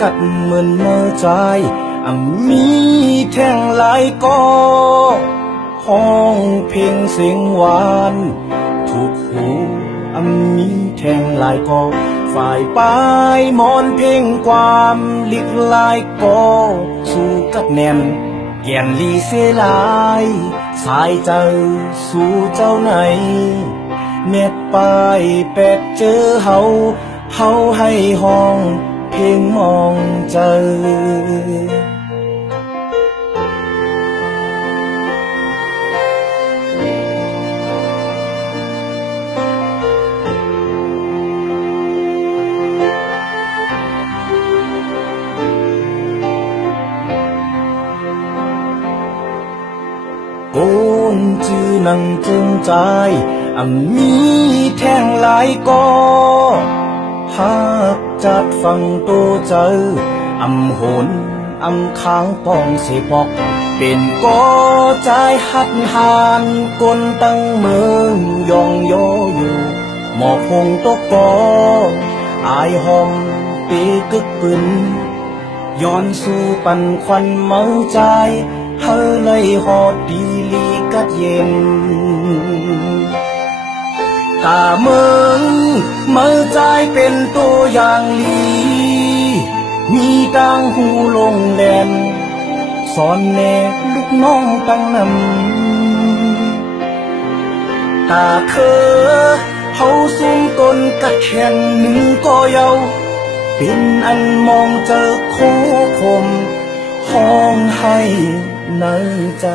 กัดเหมือนเมื่อใจมีแท่งหลายก็ห้องเพลงเสียงหวานถูกหูมีแท่งหลายก็ฝ่ายปลายมอนเพลงความลิกลายก็สู้กับแนมแก่นลีเสลายสายเจอสู่เจ้าไหนเม็ดปลายแปดเจอเฮาให้ห้องเพลงมองเจอโกนจื้อนังจึงใจมีแท่งหลายก็หากจัดฟังตัวเจอโหนค้างป้องเสปอกเป็นก็ใจหัดหานกลตั้งเมืองยองโยอยู่หมอกพงตกกออายหอมเปกึกปืนย้อนสู่ปันควันเมาใจเฮาเลยหอดดีลีกัดเย็นตาเมืองเมื่อใจเป็นตัวอย่างลีมีดังหูลงแดนสอนแน่ลูกน้องตั้งนำตาเคอเฮาสูงต้นกัดแข่งหนึ่งก็เยาเป็นอันมองเจอโคคมห้องให้ในใจ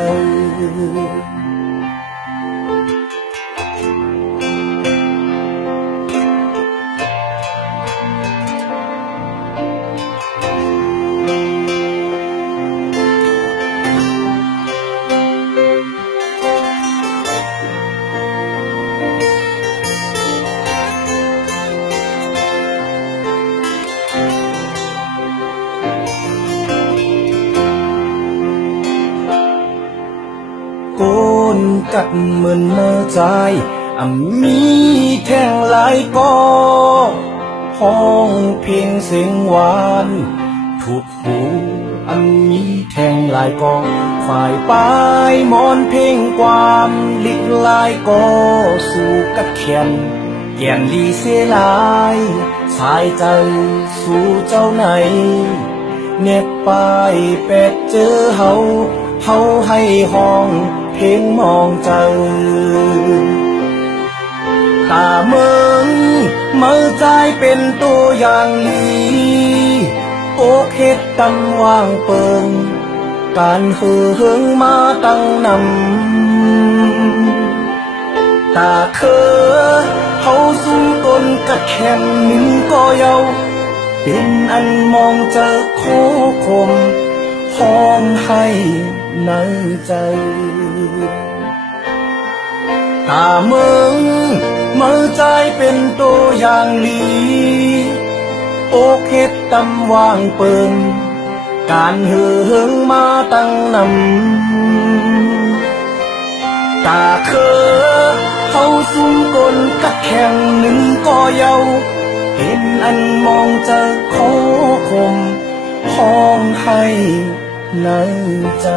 โกนกัดเหมือนเมื่อใจมีแท่งหลายก็ห้องเพลงเสียงหวานถูกหูมีแท่งหลายก็ฝ่ายปลายมอนเพลงความลิกลายก็สู่กับแขนแก่นลีเสลายสายใจสู่เจ้าไหนเน็บปลายแปดเจอเฮาให้ห้องเพลงมองเจอตาเมืองเมื่อใจเป็นตัวอย่างลีโอเคตำว่างเปิงการเฮืองมาตั้งนำตาเคอเฮาสูงต้นกัดแข่งหนึ่งก็เยาเป็นอันมองเจอโคคมห้องให้ในใจตาเมืองเมื่อใจเป็นตัวอย่างลีโอเคตำว่างเปิงการเฮืองมาตั้งนำตาเคอเฮาสูงก้นกัดแข่งหนึ่งก็เยาเป็นอันมองเจอโคคมห้องให้ในใจ